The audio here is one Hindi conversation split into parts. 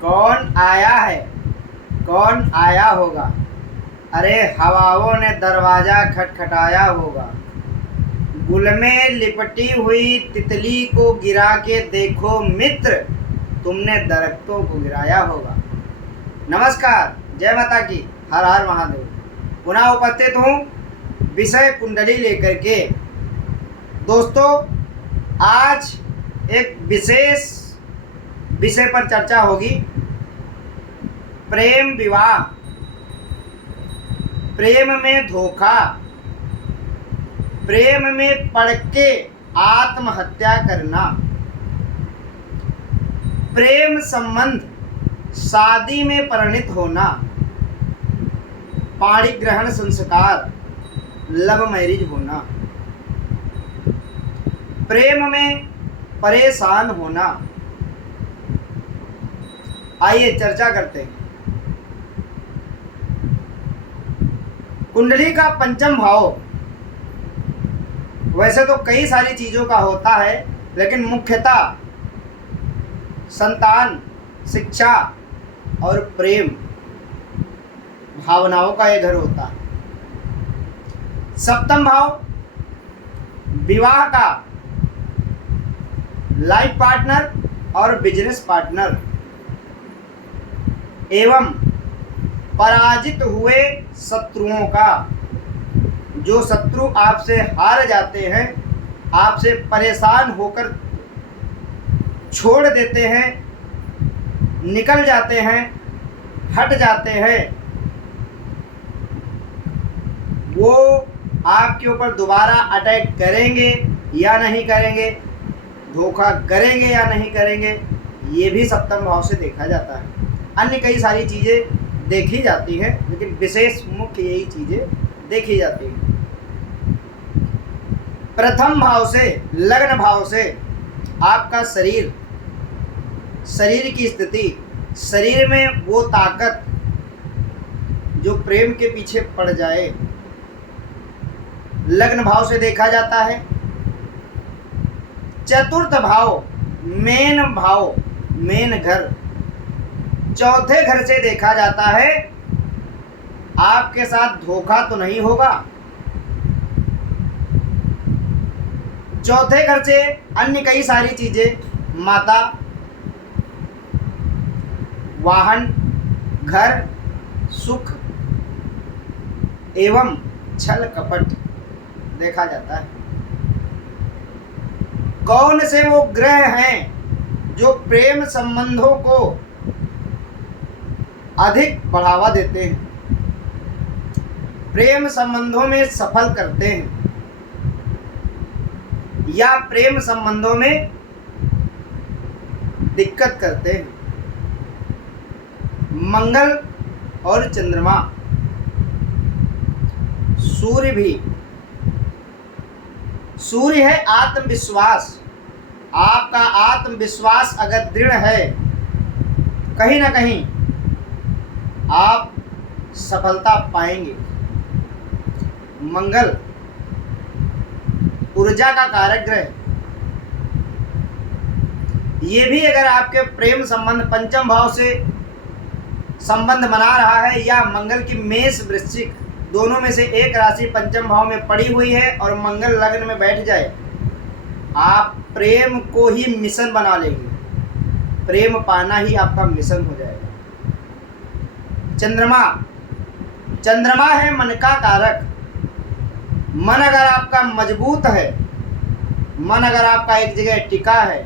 कौन आया है, कौन आया होगा। अरे हवाओं ने दरवाजा खटखटाया होगा। गुल में लिपटी हुई तितली को गिरा के देखो मित्र, तुमने दरख्तों को गिराया होगा। नमस्कार, जय माता की, हर हर महादेव। पुनः उपस्थित हूँ विषय कुंडली लेकर के। दोस्तों, आज एक विशेष विषय पर चर्चा होगी। प्रेम विवाह, प्रेम में धोखा, प्रेम में पड़ के आत्महत्या करना, प्रेम संबंध शादी में परिणत होना, पाणी ग्रहण संस्कार, लव मैरिज होना, प्रेम में परेशान होना। आइए चर्चा करते हैं। कुंडली का पंचम भाव वैसे तो कई सारी चीजों का होता है, लेकिन मुख्यतः संतान, शिक्षा और प्रेम भावनाओं का यह घर होता है। सप्तम भाव विवाह का, लाइफ पार्टनर और बिजनेस पार्टनर एवं पराजित हुए शत्रुओं का। जो शत्रु आपसे हार जाते हैं, आपसे परेशान होकर छोड़ देते हैं, निकल जाते हैं, हट जाते हैं, वो आपके ऊपर दोबारा अटैक करेंगे या नहीं करेंगे, धोखा करेंगे या नहीं करेंगे, ये भी सप्तम भाव से देखा जाता है। अन्य कई सारी चीज़ें देखी जाती हैं, लेकिन विशेष मुख्य यही चीज़ें देखी जाती हैं। प्रथम भाव से, लग्न भाव से आपका शरीर, शरीर की स्थिति, शरीर में वो ताकत जो प्रेम के पीछे पड़ जाए, लग्न भाव से देखा जाता है। चतुर्थ भाव, मेन भाव, मेन घर, चौथे घर से देखा जाता है। आपके साथ धोखा तो नहीं होगा। चौथे घर से अन्य कई सारी चीजें, माता, वाहन, घर, सुख एवं छल कपट देखा जाता है। कौन से वो ग्रह हैं जो प्रेम संबंधों को अधिक बढ़ावा देते हैं, प्रेम संबंधों में सफल करते हैं, या प्रेम संबंधों में दिक्कत करते हैं। मंगल और चंद्रमा, सूर्य भी। सूर्य है आत्मविश्वास। आपका आत्मविश्वास अगर दृढ़ है, कहीं ना कहीं आप सफलता पाएंगे। मंगल ऊर्जा का कारक ग्रह, ये भी अगर आपके प्रेम संबंध पंचम भाव से संबंध बना रहा है, या मंगल की मेष वृश्चिक दोनों में से एक राशि पंचम भाव में पड़ी हुई है और मंगल लग्न में बैठ जाए, आप प्रेम को ही मिशन बना लेंगे। प्रेम पाना ही आपका मिशन हो जाएगा। चंद्रमा, चंद्रमा है मन का कारक। मन अगर आपका मजबूत है, मन अगर आपका एक जगह टिका है,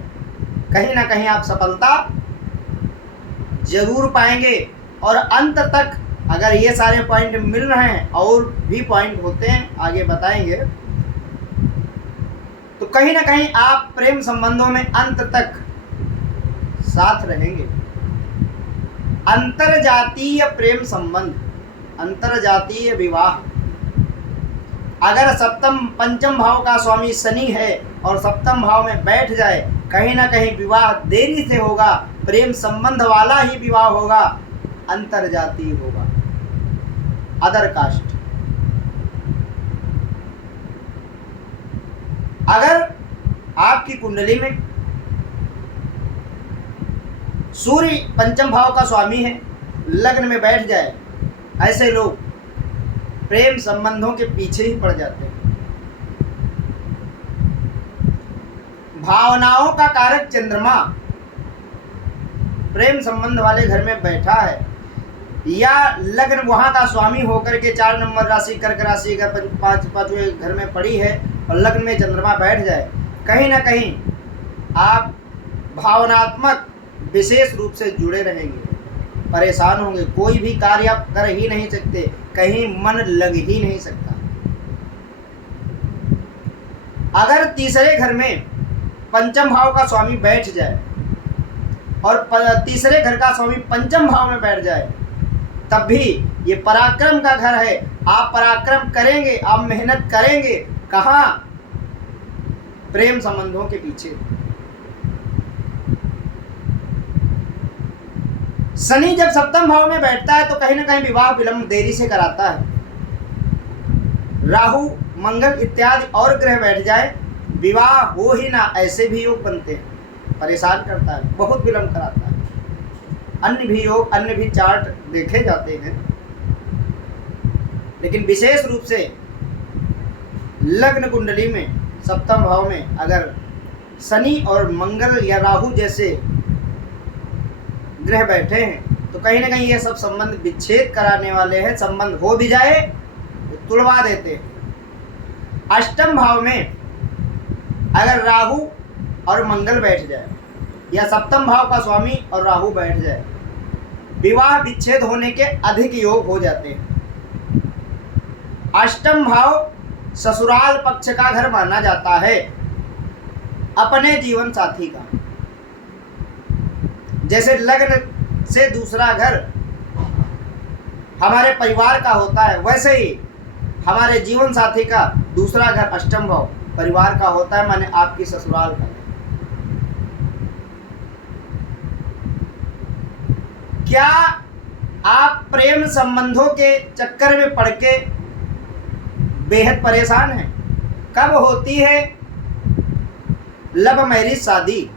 कहीं ना कहीं आप सफलता जरूर पाएंगे। और अंत तक अगर ये सारे पॉइंट मिल रहे हैं, और भी पॉइंट होते हैं आगे बताएंगे, तो कहीं ना कहीं आप प्रेम संबंधों में अंत तक साथ रहेंगे। अंतरजातीय प्रेम संबंध, अंतरजातीय विवाह, अगर सप्तम पंचम भाव का स्वामी शनि है और सप्तम भाव में बैठ जाए, कहीं ना कहीं विवाह देरी से होगा, प्रेम संबंध वाला ही विवाह होगा, अंतरजातीय होगा, अदर कास्ट। अगर आपकी कुंडली में सूर्य पंचम भाव का स्वामी है, लग्न में बैठ जाए, ऐसे लोग प्रेम संबंधों के पीछे ही पड़ जाते हैं। भावनाओं का कारक चंद्रमा प्रेम संबंध वाले घर में बैठा है, या लग्न वहां का स्वामी होकर के 4 नंबर राशि कर्क राशि का पांचवें घर में पड़ी है और लग्न में चंद्रमा बैठ जाए, कहीं ना कहीं आप भावनात्मक विशेष रूप से जुड़े रहेंगे, परेशान होंगे, कोई भी कार्य आप कर ही नहीं सकते, कहीं मन लग ही नहीं सकता। अगर तीसरे घर में पंचम भाव का स्वामी बैठ जाए और तीसरे घर का स्वामी पंचम भाव में बैठ जाए, तब भी ये पराक्रम का घर है, आप पराक्रम करेंगे, आप मेहनत करेंगे, कहाँ? प्रेम संबंधों के पीछे। शनि जब सप्तम भाव में बैठता है तो कहीं ना कहीं विवाह विलंब देरी से कराता है। राहु मंगल इत्यादि और ग्रह बैठ जाए, विवाह हो ही ना, ऐसे भी योग बनते हैं, परेशान करता है, बहुत विलंब कराता है। अन्य भी योग, अन्य भी चार्ट देखे जाते हैं, लेकिन विशेष रूप से लग्न कुंडली में सप्तम भाव में अगर शनि और मंगल या राहु जैसे ग्रह बैठे हैं तो कहीं ना कहीं ये सब संबंध विच्छेद कराने वाले हैं। संबंध हो भी जाए तो तुड़वा देते हैं। अष्टम भाव में अगर राहु और मंगल बैठ जाए या सप्तम भाव का स्वामी और राहु बैठ जाए, विवाह विच्छेद होने के अधिक योग हो जाते हैं। अष्टम भाव ससुराल पक्ष का घर माना जाता है, अपने जीवन साथी का। जैसे लग्न से दूसरा घर हमारे परिवार का होता है, वैसे ही हमारे जीवन साथी का दूसरा घर अष्टम भाव परिवार का होता है, माने आपकी ससुराल का। क्या आप प्रेम संबंधों के चक्कर में पड़ के बेहद परेशान हैं? कब होती है लव मैरिज शादी?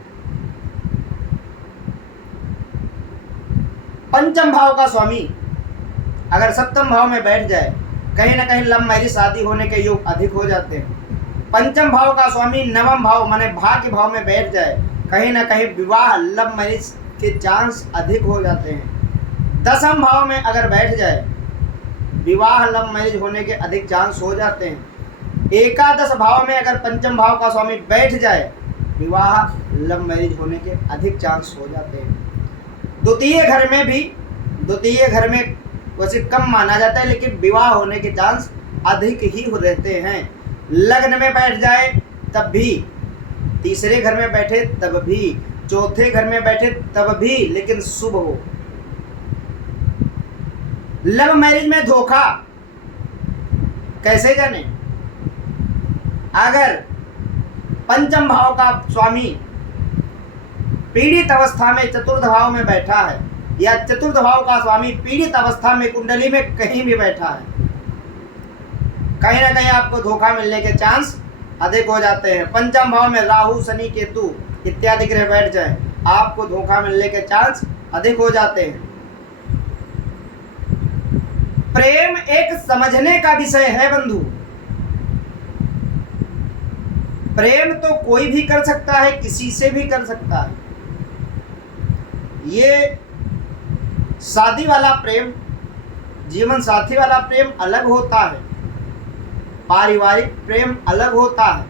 पंचम भाव का स्वामी अगर सप्तम भाव में बैठ जाए, कहीं ना कहीं लव मैरिज शादी होने के योग अधिक हो जाते हैं। पंचम भाव का स्वामी नवम भाव माने भाग्य भाव में बैठ जाए, कहीं ना कहीं विवाह लव मैरिज के चांस अधिक हो जाते हैं। दसम भाव में अगर बैठ जाए, विवाह लव मैरिज होने के अधिक चांस हो जाते हैं। एकादश भाव में अगर पंचम भाव का स्वामी बैठ जाए, विवाह लव मैरिज होने के अधिक चांस हो जाते हैं। द्वितीय घर में वैसे कम माना जाता है, लेकिन विवाह होने के चांस अधिक ही रहते हैं। लग्न में बैठ जाए तब भी, तीसरे घर में बैठे तब भी, चौथे घर में बैठे तब भी, लेकिन शुभ हो। लव मैरिज में धोखा कैसे जाने? अगर पंचम भाव का स्वामी पीड़ित अवस्था में चतुर्थ भाव में बैठा है, या चतुर्थ भाव का स्वामी पीड़ित अवस्था में कुंडली में कहीं भी बैठा है, कहीं ना कहीं आपको धोखा मिलने के चांस अधिक हो जाते हैं। पंचम भाव में राहु शनि केतु इत्यादि ग्रह बैठ जाए, आपको धोखा मिलने के चांस अधिक हो जाते हैं। प्रेम एक समझने का विषय है बंधु। प्रेम तो कोई भी कर सकता है, किसी से भी कर सकता है। ये शादी वाला प्रेम, जीवन साथी वाला प्रेम अलग होता है, पारिवारिक प्रेम अलग होता है,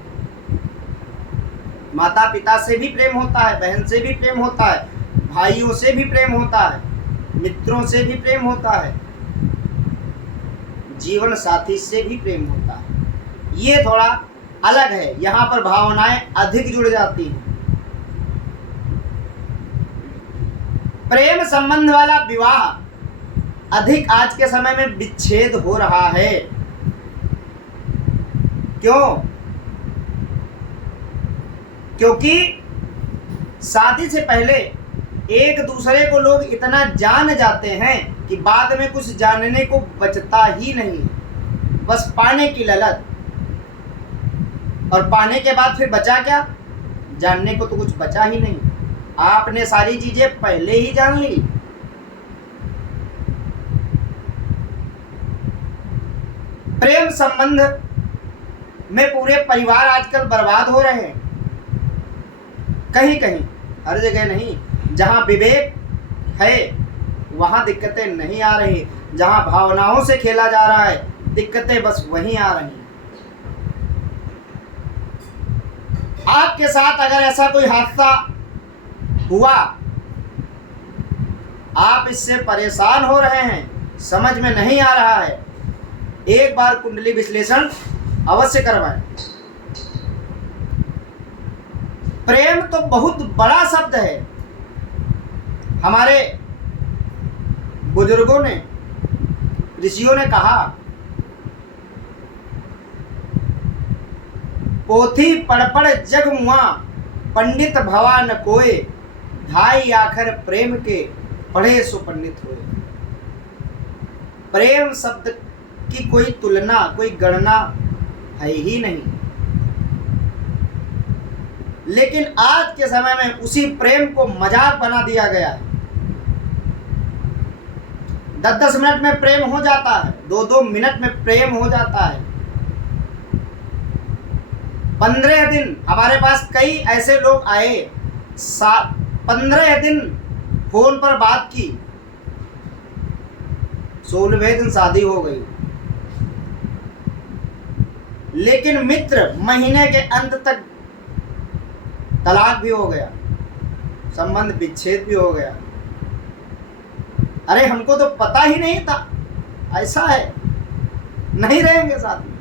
माता पिता से भी प्रेम होता है, बहन से भी प्रेम होता है, भाइयों से भी प्रेम होता है, मित्रों से भी प्रेम होता है, जीवन साथी से भी प्रेम होता है। ये थोड़ा अलग है, यहाँ पर भावनाएं अधिक जुड़ जाती हैं। प्रेम संबंध वाला विवाह अधिक आज के समय में विच्छेद हो रहा है। क्यों? क्योंकि शादी से पहले एक दूसरे को लोग इतना जान जाते हैं कि बाद में कुछ जानने को बचता ही नहीं, बस पाने की ललक, और पाने के बाद फिर बचा क्या? जानने को तो कुछ बचा ही नहीं। आपने सारी चीजें पहले ही जान ली। प्रेम संबंध में पूरे परिवार आजकल बर्बाद हो रहे हैं। कहीं कहीं, हर जगह नहीं। जहां विवेक है वहां दिक्कतें नहीं आ रही, जहां भावनाओं से खेला जा रहा है दिक्कतें बस वहीं आ रही। आपके साथ अगर ऐसा कोई हादसा हुआ, आप इससे परेशान हो रहे हैं, समझ में नहीं आ रहा है, एक बार कुंडली विश्लेषण अवश्य करवाएं। प्रेम तो बहुत बड़ा शब्द है। हमारे बुजुर्गों ने, ऋषियों ने कहा, पोथी पढ़ पढ़ जग मुआ, पंडित भवा न कोय, ढाई आखर प्रेम के पढ़े सो पंडित हुए। प्रेम शब्द की कोई तुलना, कोई गणना है ही नहीं। लेकिन आज के समय में उसी प्रेम को मजाक बना दिया गया है। 10-10 मिनट में प्रेम हो जाता है, 2-2 मिनट में प्रेम हो जाता है। 15 दिन हमारे पास कई ऐसे लोग आए, 15 दिन फोन पर बात की, 16वें दिन शादी हो गई। लेकिन मित्र महीने के अंत तक तलाक भी हो गया, संबंध विच्छेद भी हो गया। अरे हमको तो पता ही नहीं था, ऐसा है, नहीं रहेंगे साथ में,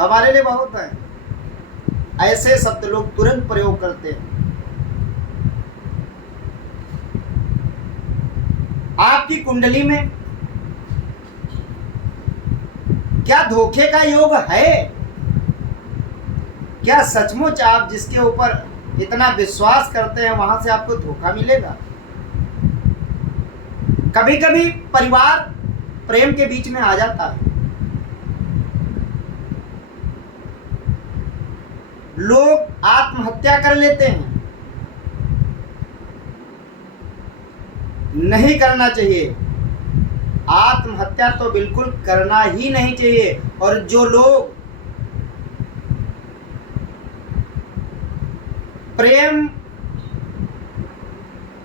हमारे लिए बहुत है। ऐसे शब्द लोग तुरंत प्रयोग करते हैं। आपकी कुंडली में क्या धोखे का योग है? क्या सचमुच आप जिसके ऊपर इतना विश्वास करते हैं वहां से आपको धोखा मिलेगा? कभी कभी परिवार प्रेम के बीच में आ जाता है। लोग आत्महत्या कर लेते हैं। नहीं करना चाहिए, आत्महत्या तो बिल्कुल करना ही नहीं चाहिए। और जो लोग प्रेम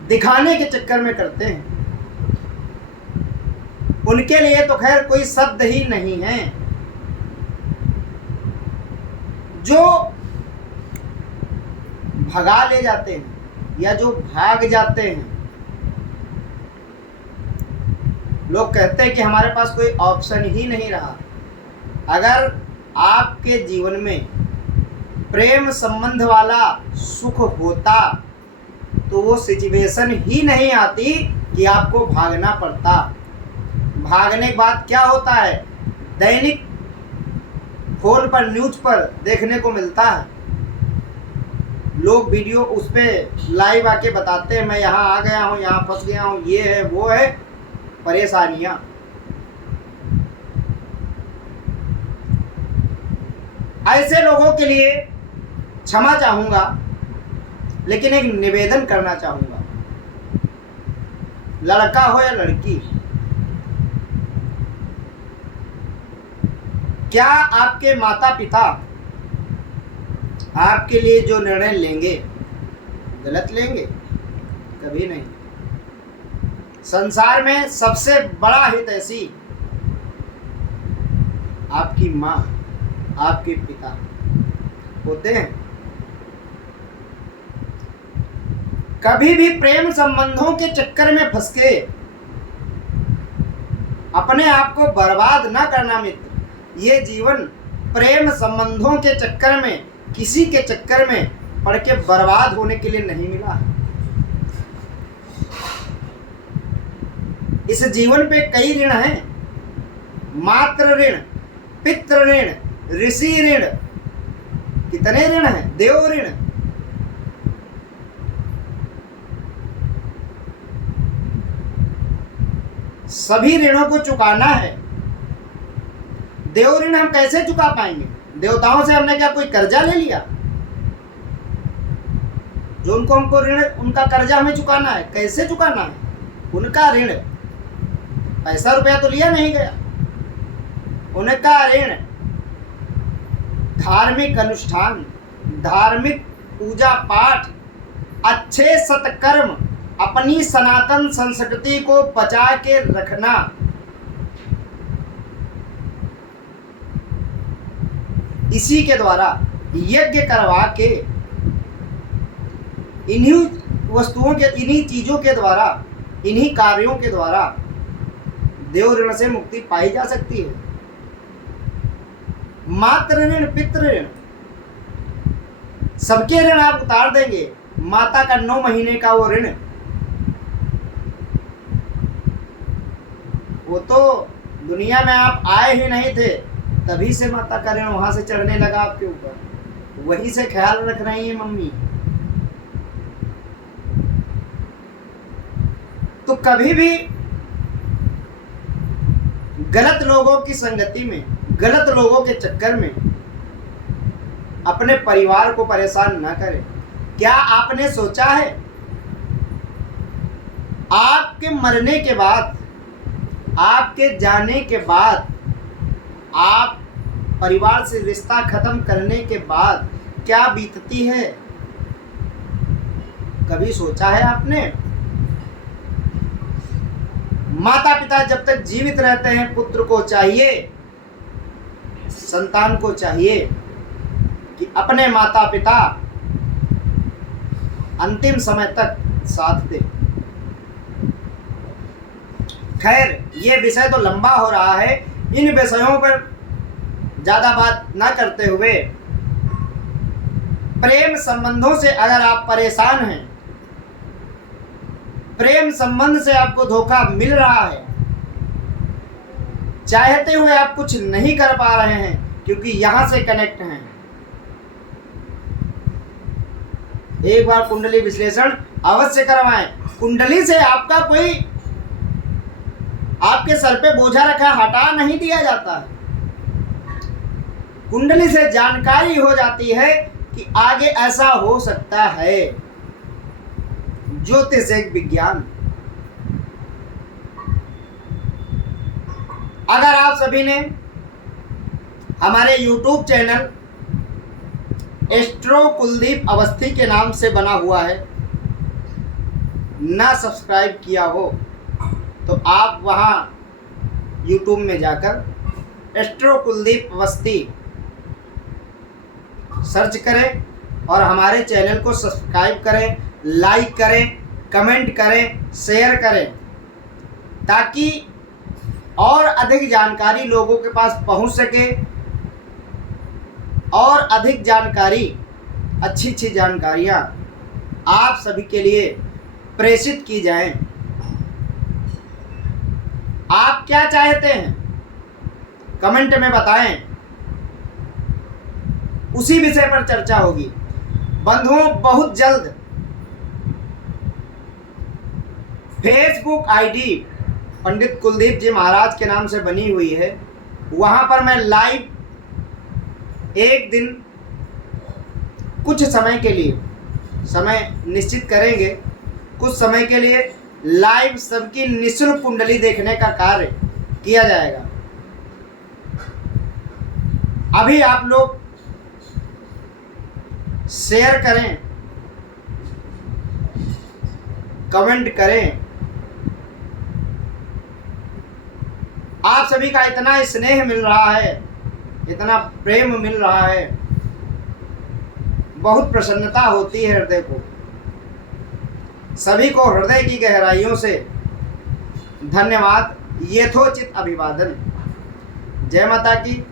दिखाने के चक्कर में करते हैं, उनके लिए तो खैर कोई शब्द ही नहीं है। जो भगा ले जाते हैं या जो भाग जाते हैं, लोग कहते हैं कि हमारे पास कोई ऑप्शन ही नहीं रहा। अगर आपके जीवन में प्रेम संबंध वाला सुख होता तो वो सिचुएशन ही नहीं आती कि आपको भागना पड़ता। भागने के बाद क्या होता है, दैनिक फोन पर, न्यूज पर देखने को मिलता है। लोग वीडियो उस पर लाइव आके बताते हैं, मैं यहाँ आ गया हूँ, यहाँ फंस गया हूँ, ये है वो है, परेशानियां। ऐसे लोगों के लिए क्षमा चाहूंगा, लेकिन एक निवेदन करना चाहूंगा। लड़का हो या लड़की, क्या आपके माता पिता आपके लिए जो निर्णय लेंगे गलत लेंगे? कभी नहीं। संसार में सबसे बड़ा हितैषी आपकी माँ, आपके पिता होते हैं। कभी भी प्रेम संबंधों के चक्कर में फंस के अपने आप को बर्बाद ना करना मित्र। ये जीवन प्रेम संबंधों के चक्कर में, किसी के चक्कर में पड़ के बर्बाद होने के लिए नहीं मिला है। इस जीवन पे कई ऋण हैं, मातृ ऋण, पितृ ऋण, ऋषि ऋण, कितने ऋण हैं, देव ऋण। सभी ऋणों को चुकाना है। देव ऋण हम कैसे चुका पाएंगे? देवताओं से हमने क्या कोई कर्जा ले लिया? जो उनको हमको ऋण, उनका कर्जा हमें चुकाना है। कैसे चुकाना है उनका ऋण? पैसा रुपया तो लिया नहीं गया। उनका ऋण धार्मिक अनुष्ठान, धार्मिक पूजा पाठ, अच्छे सत्कर्म, अपनी सनातन संस्कृति को बचा के रखना, इसी के द्वारा यज्ञ करवा के, इन्हीं वस्तुओं के, इन्हीं चीजों के द्वारा, इन्हीं कार्यों के द्वारा देव ऋण से मुक्ति पाई जा सकती है। मातृ ऋण, पितृ ऋण, सबके ऋण आप उतार देंगे। माता का 9 महीने का वो ऋण, वो तो दुनिया में आप आए ही नहीं थे, तभी से माता का ऋण वहां से चढ़ने लगा आपके ऊपर। वही से ख्याल रख रही है मम्मी। तो कभी भी गलत लोगों की संगति में, गलत लोगों के चक्कर में अपने परिवार को परेशान ना करें। क्या आपने सोचा है आपके मरने के बाद, आपके जाने के बाद, आप परिवार से रिश्ता खत्म करने के बाद क्या बीतती है? कभी सोचा है आपने? माता पिता जब तक जीवित रहते हैं, पुत्र को चाहिए, संतान को चाहिए कि अपने माता पिता अंतिम समय तक साथ दे। खैर, ये विषय तो लंबा हो रहा है। इन विषयों पर ज्यादा बात ना करते हुए, प्रेम संबंधों से अगर आप परेशान हैं, प्रेम संबंध से आपको धोखा मिल रहा है, चाहते हुए आप कुछ नहीं कर पा रहे हैं क्योंकि यहां से कनेक्ट हैं, एक बार कुंडली विश्लेषण अवश्य करवाएं। कुंडली से आपका कोई आपके सर पे बोझा रखा हटा नहीं दिया जाता है। कुंडली से जानकारी हो जाती है कि आगे ऐसा हो सकता है। ज्योतिष एक विज्ञान। अगर आप सभी ने हमारे YouTube channel astro Kuldeep Awasthi के नाम से बना हुआ है ना सब्सक्राइब किया हो, तो आप वहां YouTube में जाकर एस्ट्रो कुलदीप अवस्थी सर्च करें और हमारे चैनल को सब्सक्राइब करें, लाइक करें, कमेंट करें, शेयर करें, ताकि और अधिक जानकारी लोगों के पास पहुंच सके और अधिक जानकारी, अच्छी अच्छी जानकारियां आप सभी के लिए प्रेषित की जाएं। आप क्या चाहते हैं कमेंट में बताएं, उसी विषय पर चर्चा होगी। बंधुओं, बहुत जल्द फेसबुक आईडी पंडित कुलदीप जी महाराज के नाम से बनी हुई है, वहां पर मैं लाइव एक दिन कुछ समय के लिए, समय निश्चित करेंगे, कुछ समय के लिए लाइव सबकी निःशुल्क कुंडली देखने का कार्य किया जाएगा। अभी आप लोग शेयर करें, कमेंट करें। आप सभी का इतना स्नेह मिल रहा है, इतना प्रेम मिल रहा है, बहुत प्रसन्नता होती है हृदय को। सभी को हृदय की गहराइयों से धन्यवाद, यथोचित अभिवादन। जय माता की।